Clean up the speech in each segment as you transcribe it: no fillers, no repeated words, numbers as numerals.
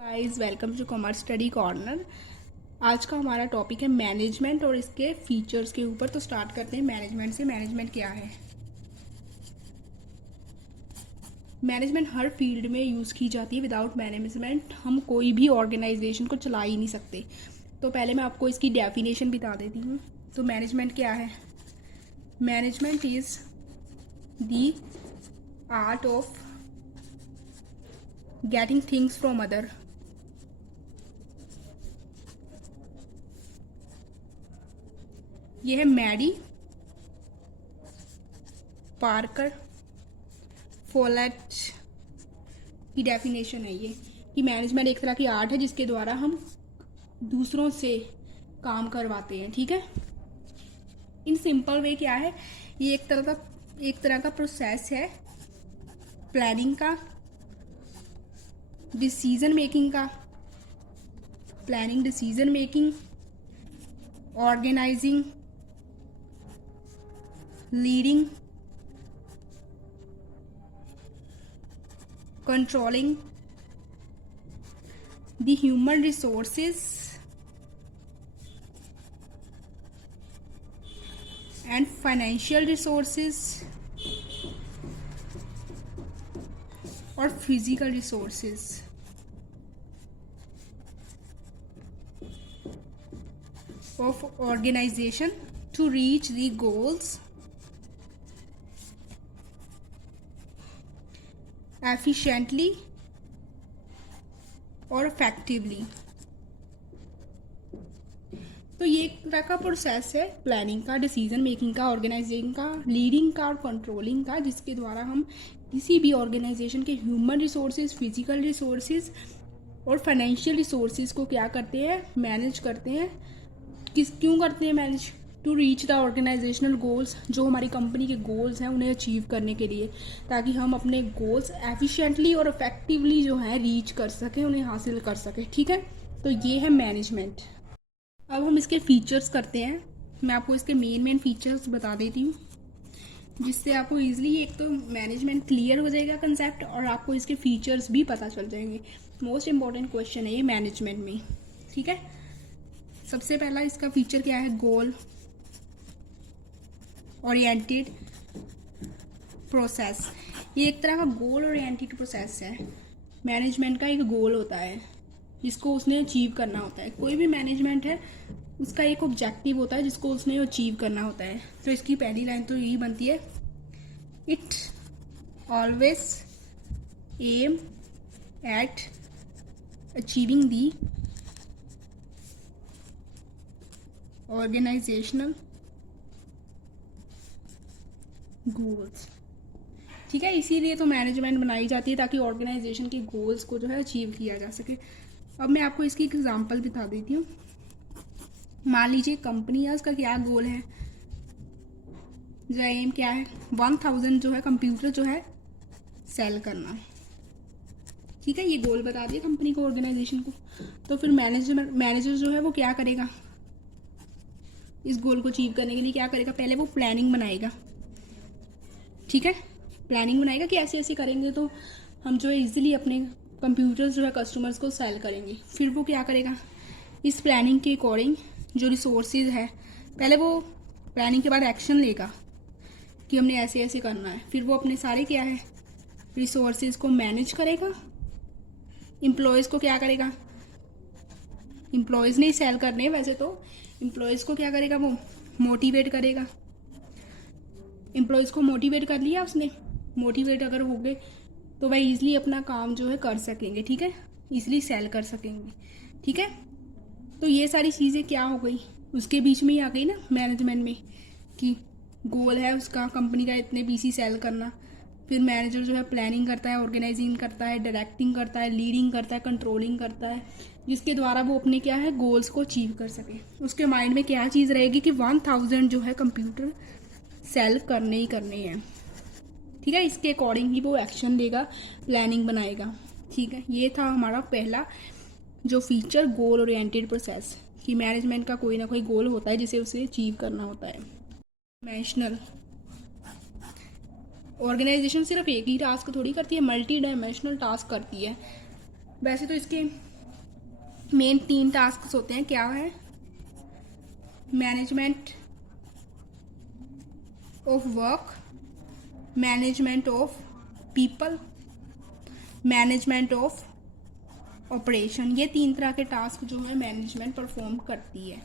Guys, welcome to commerce study corner. आज का हमारा टॉपिक है मैनेजमेंट और इसके फीचर्स के ऊपर। तो स्टार्ट करते हैं मैनेजमेंट से। मैनेजमेंट क्या है? मैनेजमेंट हर फील्ड में यूज़ की जाती है। विदाउट मैनेजमेंट हम कोई भी ऑर्गेनाइजेशन को चला ही नहीं सकते। तो पहले मैं आपको इसकी डेफिनेशन बता देती हूँ। तो मैनेजमेंट क्या है? Management is the art of getting things from other. ये है मैडी पार्कर फोलेट की डेफिनेशन है ये, कि मैनेजमेंट एक तरह की आर्ट है जिसके द्वारा हम दूसरों से काम करवाते हैं। ठीक है, इन सिंपल वे क्या है, ये एक तरह का प्रोसेस है प्लानिंग का, डिसीजन मेकिंग का। Planning, decision making, organising, leading, controlling the human resources and financial resources or physical resources of organization to reach the goals efficiently और इफेक्टिवली। तो ये एक तरह का प्रोसेस है प्लानिंग का, डिसीजन मेकिंग का, ऑर्गेनाइजिंग का, लीडिंग का और कंट्रोलिंग का, जिसके द्वारा हम किसी भी ऑर्गेनाइजेशन के ह्यूमन रिसोर्सेज, फिजिकल रिसोर्सेज और फाइनेंशियल रिसोर्सेज को क्या करते हैं, मैनेज करते हैं। क्यों करते हैं manage? To reach the organisational goals, जो हमारी कंपनी के गोल्स हैं उन्हें अचीव करने के लिए, ताकि हम अपने गोल्स एफिशिएंटली और इफेक्टिवली जो है रीच कर सकें, उन्हें हासिल कर सकें। ठीक है, तो ये है मैनेजमेंट। अब हम इसके फीचर्स करते हैं। मैं आपको इसके मेन फीचर्स बता देती हूँ, जिससे आपको ईजिली एक तो मैनेजमेंट क्लियर हो जाएगा कंसेप्ट, और आपको इसके फीचर्स भी पता चल जाएंगे। मोस्ट इंपॉर्टेंट क्वेश्चन है ये मैनेजमेंट में। ठीक है, सबसे पहला इसका फीचर क्या है? Goal oriented process. ये एक तरह का गोल ओरिएंटेड प्रोसेस है। मैनेजमेंट का एक गोल होता है जिसको उसने अचीव करना होता है। कोई भी मैनेजमेंट है उसका एक ऑब्जेक्टिव होता है जिसको उसने अचीव करना होता है। तो इसकी पहली लाइन तो यही बनती है, it always aim at achieving the organisational goals. ठीक है, इसीलिए तो मैनेजमेंट बनाई जाती है, ताकि ऑर्गेनाइजेशन के गोल्स को जो है अचीव किया जा सके। अब मैं आपको इसकी एग्जांपल बता देती हूँ। मान लीजिए कंपनी है, उसका क्या गोल है, जो एम क्या है, 1000 जो है कंप्यूटर जो है सेल करना। ठीक है, ये गोल बता दिया कंपनी को, ऑर्गेनाइजेशन को। तो फिर मैनेजर जो है वो क्या करेगा, इस गोल को अचीव करने के लिए क्या करेगा? पहले वो प्लानिंग बनाएगा। ठीक है, प्लानिंग बनाएगा कि ऐसे ऐसे करेंगे तो हम जो है इजीली अपने कंप्यूटर्स जो है कस्टमर्स को सेल करेंगे। फिर वो क्या करेगा, इस प्लानिंग के अकॉर्डिंग जो रिसोर्सेज है, पहले वो प्लानिंग के बाद एक्शन लेगा कि हमने ऐसे ऐसे करना है। फिर वो अपने सारे क्या है रिसोर्सेज को मैनेज करेगा। एम्प्लॉयज़ को क्या करेगा, एम्प्लॉयज़ नहीं सेल करने वैसे तो, एम्प्लॉयज़ को क्या करेगा, वो मोटिवेट करेगा। एम्प्लॉयज़ को मोटिवेट कर लिया उसने, मोटिवेट अगर हो गए तो वह ईजिली अपना काम जो है कर सकेंगे। ठीक है, ईजिली सेल कर सकेंगे। ठीक है, तो ये सारी चीज़ें क्या हो गई, उसके बीच में ही आ गई ना मैनेजमेंट में, कि गोल है उसका कंपनी का इतने पीसी सेल करना। फिर मैनेजर जो है प्लानिंग करता है, ऑर्गेनाइजिंग करता है, डायरेक्टिंग करता है, लीडिंग करता है, कंट्रोलिंग करता है, जिसके द्वारा वो अपने क्या है गोल्स को अचीव कर सके। उसके माइंड में क्या चीज़ रहेगी कि 1000 जो है कंप्यूटर सेल करने ही करने हैं। ठीक है, इसके अकॉर्डिंग ही वो एक्शन लेगा, प्लानिंग बनाएगा। ठीक है, ये था हमारा पहला जो फीचर, गोल ओरिएंटेड प्रोसेस, कि मैनेजमेंट का कोई ना कोई गोल होता है जिसे उसे अचीव करना होता है। डायमेंशनल ऑर्गेनाइजेशन सिर्फ एक ही टास्क थोड़ी करती है, मल्टी डायमेंशनल टास्क करती है। वैसे तो इसके मेन 3 टास्क होते हैं, क्या है? Management of work, management of people, management of operation. ये 3 तरह के टास्क जो है मैनेजमेंट परफॉर्म करती है।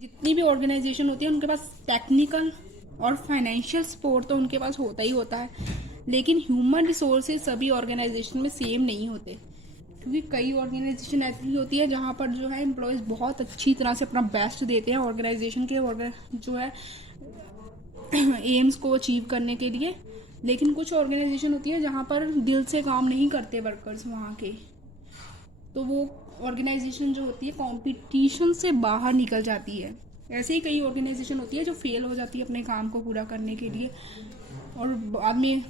जितनी भी ऑर्गेनाइजेशन होती है उनके पास टेक्निकल और फाइनेंशियल सपोर्ट तो उनके पास होता ही होता है, लेकिन ह्यूमन रिसोर्सेज सभी ऑर्गेनाइजेशन में सेम नहीं होते, क्योंकि कई ऑर्गेनाइजेशन ऐसी होती है जहाँ पर जो है एम्प्लॉयज़ बहुत अच्छी तरह से अपना बेस्ट देते हैं ऑर्गेनाइजेशन के जो है एम्स को अचीव करने के लिए, लेकिन कुछ ऑर्गेनाइजेशन होती है जहाँ पर दिल से काम नहीं करते वर्कर्स वहाँ के, तो वो ऑर्गेनाइजेशन जो होती है कंपटीशन से बाहर निकल जाती है। ऐसे ही कई ऑर्गेनाइजेशन होती है जो फेल हो जाती है अपने काम को पूरा करने के लिए और बाद में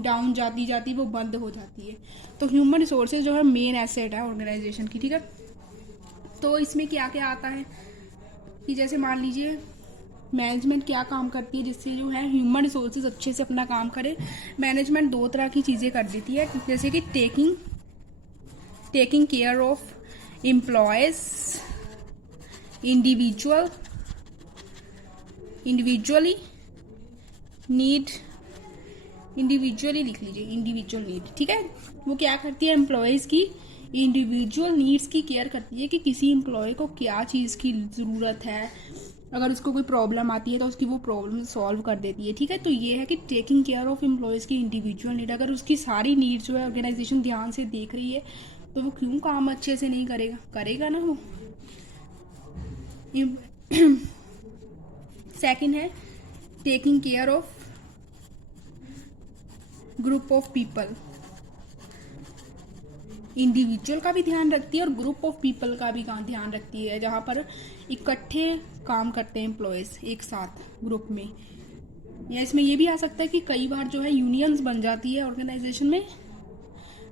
डाउन जाती जाती वो बंद हो जाती है। तो ह्यूमन रिसोर्सेज जो है मेन एसेट है ऑर्गेनाइजेशन की, ठीक है। तो इसमें क्या क्या आता है कि जैसे मान लीजिए मैनेजमेंट क्या काम करती है जिससे जो है ह्यूमन रिसोर्सेज अच्छे से अपना काम करे। मैनेजमेंट 2 तरह की चीज़ें कर देती है, जैसे कि taking care of employees individually लिख लीजिए, इंडिविजुअल नीड, ठीक है। वो क्या करती है, एम्प्लॉयज़ की इंडिविजुअल नीड्स की केयर करती है कि किसी एम्प्लॉय को क्या चीज़ की ज़रूरत है, अगर उसको कोई प्रॉब्लम आती है तो उसकी वो प्रॉब्लम सॉल्व कर देती है, ठीक है। तो ये है कि टेकिंग केयर ऑफ एम्प्लॉयज़ की इंडिविजुअल नीड। अगर उसकी सारी नीड जो है ऑर्गेनाइजेशन ध्यान से देख रही है तो वो क्यों काम अच्छे से नहीं करेगा ना वो। सेकंड है taking care of group of people. Individual का भी ध्यान रखती है और ग्रुप ऑफ पीपल का भी ध्यान रखती है, जहाँ पर इकट्ठे काम करते हैं एम्प्लॉयज़ एक साथ ग्रुप में। या इसमें ये भी आ सकता है कि कई बार जो है यूनियंस बन जाती है ऑर्गेनाइजेशन में,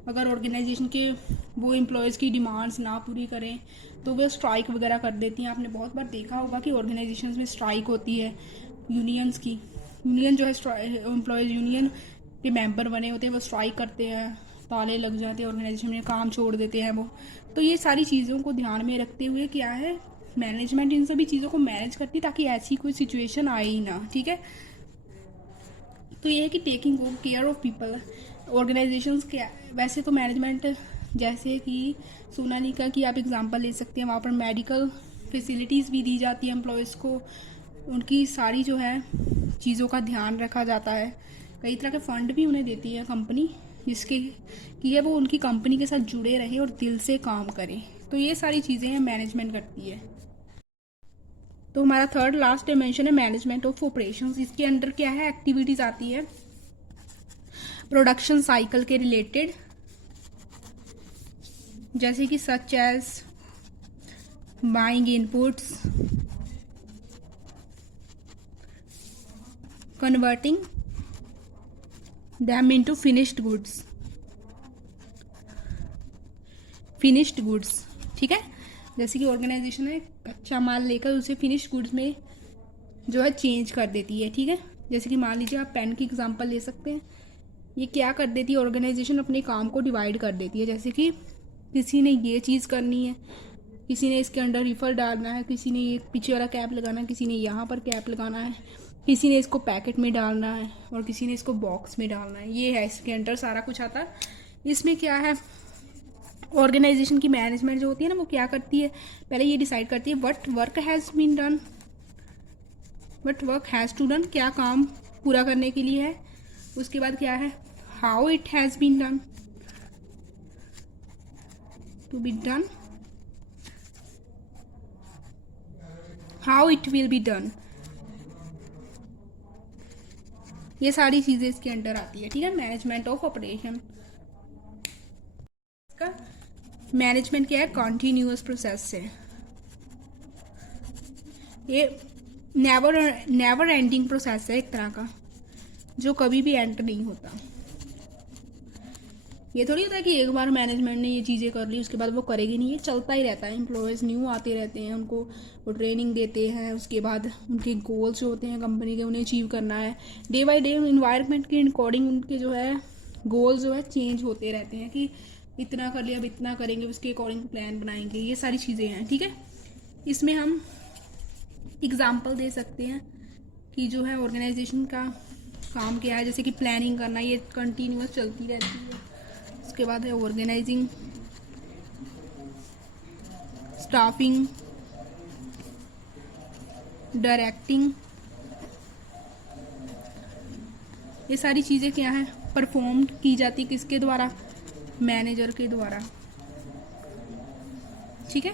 अगर ऑर्गेनाइजेशन के वो एम्प्लॉयज़ की डिमांड्स ना पूरी करें तो वे स्ट्राइक वगैरह कर देती हैं। आपने बहुत बार देखा होगा कि ऑर्गेनाइजेशन में स्ट्राइक होती है यूनियंस की। यूनियन जो है एम्प्लॉयज़ यूनियन के मेंबर बने होते हैं, वो स्ट्राइक करते हैं, ताले लग जाते हैं ऑर्गेनाइजेशन में, काम छोड़ देते हैं वो। तो ये सारी चीज़ों को ध्यान में रखते हुए क्या है, मैनेजमेंट इन सभी चीज़ों को मैनेज करती है ताकि ऐसी कोई सिचुएशन आए ही ना, ठीक है। तो ये है कि taking care of people organisations के। वैसे तो मैनेजमेंट जैसे कि सोनालिका की आप एग्जांपल ले सकते हैं, वहाँ पर मेडिकल फैसिलिटीज़ भी दी जाती है एम्प्लॉयज़ को, उनकी सारी जो है चीज़ों का ध्यान रखा जाता है। कई तरह के फ़ंड भी उन्हें देती है कंपनी, जिसके कि है वो उनकी कंपनी के साथ जुड़े रहे और दिल से काम करें। तो ये सारी चीज़ें मैनेजमेंट करती है। तो हमारा थर्ड लास्ट डिमेंशन है मैनेजमेंट ऑफ ऑपरेशंस। इसके अंडर क्या है, एक्टिविटीज़ आती है प्रोडक्शन साइकिल के रिलेटेड, जैसे कि such as buying inputs, converting them into finished goods, finished goods, ठीक है। जैसे कि ऑर्गेनाइजेशन है कच्चा माल लेकर उसे फिनिश्ड गुड्स में जो है चेंज कर देती है, ठीक है। जैसे कि मान लीजिए आप पेन की एग्जांपल ले सकते हैं। ये क्या कर देती है, ऑर्गेनाइजेशन अपने काम को डिवाइड कर देती है। जैसे कि किसी ने ये चीज़ करनी है, किसी ने इसके अंडर रिफर डालना है, किसी ने ये पीछे वाला कैप लगाना है, किसी ने यहाँ पर कैप लगाना है, किसी ने इसको पैकेट में डालना है और किसी ने इसको बॉक्स में डालना है। ये है इसके अंडर सारा कुछ आता है। इसमें क्या है, ऑर्गेनाइजेशन की मैनेजमेंट जो होती है ना, वो क्या करती है, पहले ये डिसाइड करती है what work has been done, what work has to done, क्या काम पूरा करने के लिए है। उसके बाद क्या है, how it has been done, to be done, how it will be done. ये सारी चीज़ें इसके अंडर आती है, ठीक है। मैनेजमेंट ऑफ ऑपरेशन, इसका मैनेजमेंट क्या है, कॉन्टिन्यूअस प्रोसेस है। ये नेवर एंडिंग प्रोसेस है एक तरह का, जो कभी भी एंड नहीं होता। ये थोड़ी होता है कि एक बार मैनेजमेंट ने ये चीज़ें कर ली उसके बाद वो करेगी नहीं, ये चलता ही रहता है। एम्प्लॉयज़ न्यू आते रहते हैं, उनको वो ट्रेनिंग देते हैं, उसके बाद उनके गोल्स जो होते हैं कंपनी के उन्हें अचीव करना है। डे बाय डे इन्वायरमेंट के अकॉर्डिंग उनके जो है गोल्स जो है चेंज होते रहते हैं कि इतना कर लिया अब इतना करेंगे, उसके अकॉर्डिंग प्लान बनाएंगे। ये सारी चीज़ें हैं, ठीक है। इसमें हम एग्जाम्पल दे सकते हैं कि जो है ऑर्गेनाइजेशन का काम क्या है। जैसे कि प्लानिंग करना, ये कंटिन्यूअस चलती रहती है। उसके बाद है ऑर्गेनाइजिंग, स्टाफिंग, डायरेक्टिंग। ये सारी चीज़ें क्या है, परफॉर्म की जाती किसके द्वारा, मैनेजर के द्वारा, ठीक है।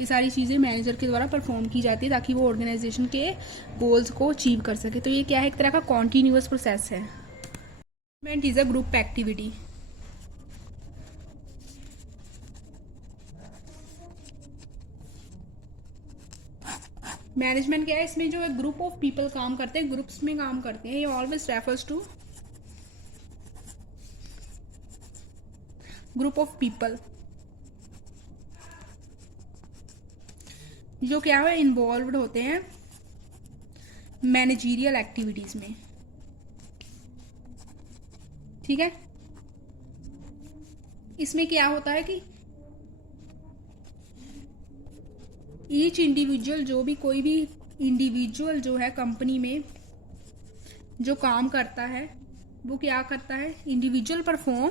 ये सारी चीज़ें मैनेजर के द्वारा परफॉर्म की जाती है ताकि वो ऑर्गेनाइजेशन के गोल्स को अचीव कर सके। तो ये क्या है, एक तरह का कॉन्टीन्यूअस प्रोसेस है। Management is a group activity. Management क्या है, इसमें जो है ग्रुप ऑफ पीपल काम करते हैं, ग्रुप्स में काम करते हैं। ये always refers to group of people जो क्या है इन्वॉल्व्ड होते हैं मैनेजरियल एक्टिविटीज में, ठीक है। इसमें क्या होता है कि ईच इंडिविजुअल, जो भी कोई भी इंडिविजुअल जो है कंपनी में जो काम करता है वो क्या करता है, individual perform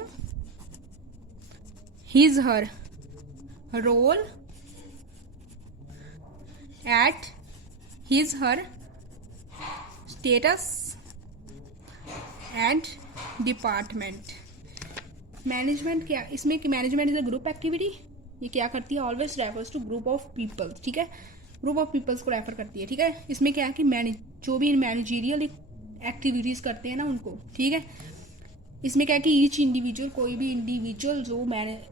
his her role at his her status and department. Management क्या, इसमें management is a group activity. ये क्या करती है, always refers to group of people, ठीक है। ग्रुप ऑफ पीपल्स को रेफर करती है, ठीक है। इसमें क्या है कि जो भी मैनेजरियल एक्टिविटीज़ करते हैं ना उनको, ठीक है। इसमें क्या है कि ईच इंडिविजुअल, कोई भी इंडिविजुअल जो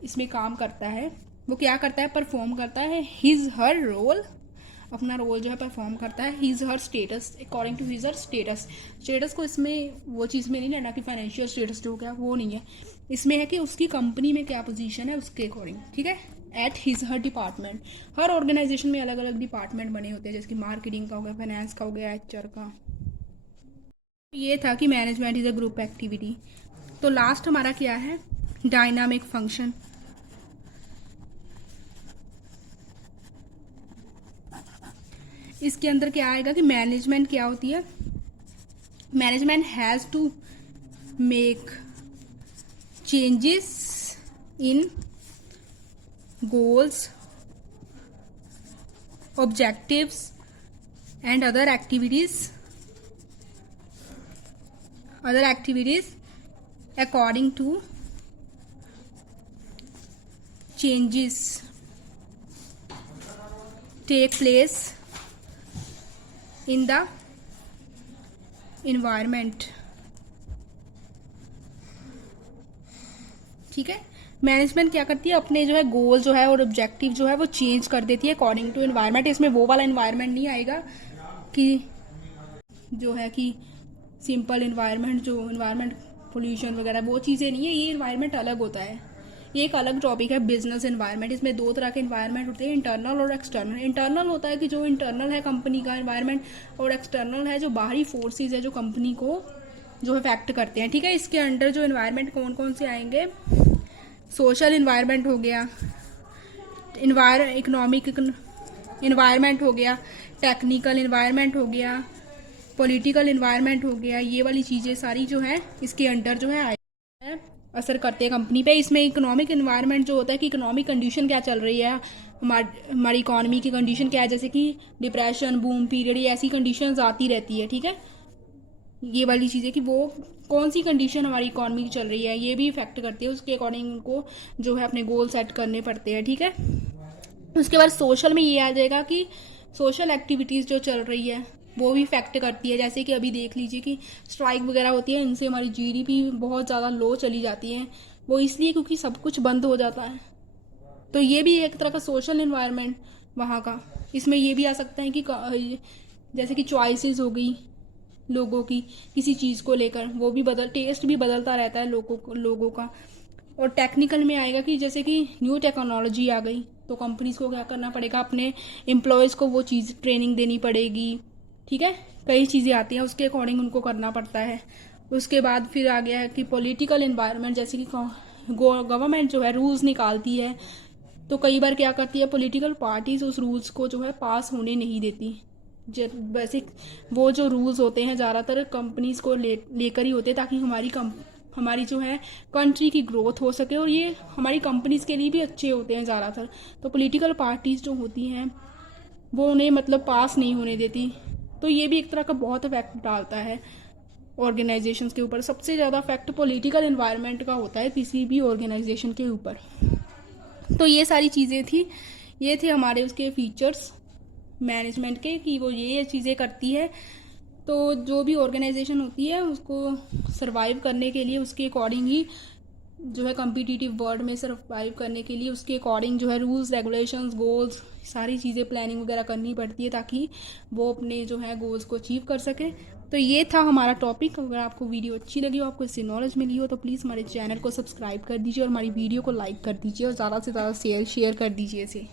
इसमें काम करता है वो क्या करता है, परफॉर्म करता है हिज हर रोल, अपना रोल जो है परफॉर्म करता है। His her status, according to his her status. Status को इसमें वो चीज़ में नहीं लेना कि फाइनेंशियल स्टेटस जो क्या, वो नहीं है। इसमें है कि उसकी कंपनी में क्या पोजीशन है उसके अकॉर्डिंग, ठीक है। एट हिज हर डिपार्टमेंट, हर ऑर्गेनाइजेशन में अलग अलग डिपार्टमेंट बने होते हैं, जैसे कि मार्केटिंग का हो गया, फाइनेंस का हो गया, HR का। ये था कि management is a group activity. तो लास्ट हमारा क्या है, डायनामिक फंक्शन। इसके अंदर क्या आएगा कि मैनेजमेंट क्या होती है, management has to make changes in goals, objectives and other activities according to changes take place in the environment, ठीक है। मैनेजमेंट क्या करती है, अपने जो है गोल जो है और ऑब्जेक्टिव जो है वो चेंज कर देती है अकॉर्डिंग टू एनवायरनमेंट। इसमें वो वाला एनवायरनमेंट नहीं आएगा कि जो है कि सिंपल इन्वायरमेंट, जो इन्वायरमेंट पोल्यूशन वगैरह वो चीज़ें नहीं है, ये इन्वायरमेंट अलग होता है, ये एक अलग टॉपिक है बिजनेस इन्वायरमेंट। इसमें दो तरह के इन्वायरमेंट होते हैं, इंटरनल और एक्सटर्नल। इंटरनल होता है कि जो इंटरनल है कंपनी का इन्वायरमेंट, और एक्सटर्नल है जो बाहरी फोर्सेस है जो कंपनी को जो इफेक्ट करते हैं, ठीक है। इसके अंडर जो इन्वायरमेंट कौन कौन से आएंगे, सोशल इन्वायरमेंट हो गया, इकोनॉमिक इन्वायरमेंट हो गया, टेक्निकल इन्वायरमेंट हो गया, पॉलिटिकल इन्वायरमेंट हो गया, ये वाली चीज़ें सारी जो है इसके अंडर जो है असर करते हैं कंपनी पे। इसमें इकोनॉमिक इन्वायरमेंट जो होता है कि इकोनॉमिक कंडीशन क्या चल रही है, हमारी इकॉनमी की कंडीशन क्या है, जैसे कि डिप्रेशन, बूम पीरियड, ये ऐसी कंडीशंस आती रहती है, ठीक है। ये वाली चीज़ें कि वो कौन सी कंडीशन हमारी इकॉनमी की चल रही है ये भी इफेक्ट करती है, उसके अकॉर्डिंग उनको जो है अपने गोल सेट करने पड़ते हैं, ठीक है। उसके बाद सोशल में ये आ जाएगा कि सोशल एक्टिविटीज़ जो चल रही है वो भी इफेक्ट करती है। जैसे कि अभी देख लीजिए कि स्ट्राइक वगैरह होती है, इनसे हमारी जीडीपी बहुत ज़्यादा लो चली जाती है, वो इसलिए क्योंकि सब कुछ बंद हो जाता है। तो ये भी एक तरह का सोशल इन्वायरमेंट वहाँ का। इसमें ये भी आ सकता है कि जैसे कि चॉइसेस हो गई लोगों की किसी चीज़ को लेकर, वो भी टेस्ट भी बदलता रहता है लोगों का। और टेक्निकल में आएगा कि जैसे कि न्यू टेक्नोलॉजी आ गई तो कंपनीज को क्या करना पड़ेगा, अपने एम्प्लॉयज़ को वो चीज़ ट्रेनिंग देनी पड़ेगी, ठीक है। कई चीज़ें आती हैं उसके अकॉर्डिंग उनको करना पड़ता है। उसके बाद फिर आ गया है कि पॉलिटिकल इन्वायरमेंट, जैसे कि गवर्नमेंट जो है रूल्स निकालती है, तो कई बार क्या करती है पॉलिटिकल पार्टीज उस रूल्स को जो है पास होने नहीं देती। वैसे वो जो रूल्स होते हैं ज़्यादातर कंपनीज को लेकर ही होते हैं, ताकि हमारी जो है कंट्री की ग्रोथ हो सके, और ये हमारी कंपनीज के लिए भी अच्छे होते हैं ज़्यादातर। तो पॉलिटिकल पार्टीज जो होती हैं वो उन्हें मतलब पास नहीं होने देती। तो ये भी एक तरह का बहुत इफेक्ट डालता है ऑर्गेनाइजेशंस के ऊपर। सबसे ज़्यादा इफेक्ट पॉलिटिकल एनवायरनमेंट का होता है किसी भी ऑर्गेनाइजेशन के ऊपर। तो ये सारी चीज़ें थी, ये थे हमारे उसके फीचर्स मैनेजमेंट के कि वो ये चीज़ें करती है। तो जो भी ऑर्गेनाइजेशन होती है उसको सरवाइव करने के लिए उसके अकॉर्डिंग ही जो है कम्पिटिटिव वर्ल्ड में सरवाइव करने के लिए उसके अकॉर्डिंग जो है रूल्स रेगुलेशंस गोल्स सारी चीज़ें प्लानिंग वगैरह करनी पड़ती है, ताकि वो अपने जो है गोल्स को अचीव कर सके। तो ये था हमारा टॉपिक। अगर आपको वीडियो अच्छी लगी हो, आपको इससे नॉलेज मिली हो, तो प्लीज़ हमारे चैनल को सब्सक्राइब कर दीजिए और हमारी वीडियो को लाइक कर दीजिए और ज़्यादा से ज़्यादा शेयर कर दीजिए इसे।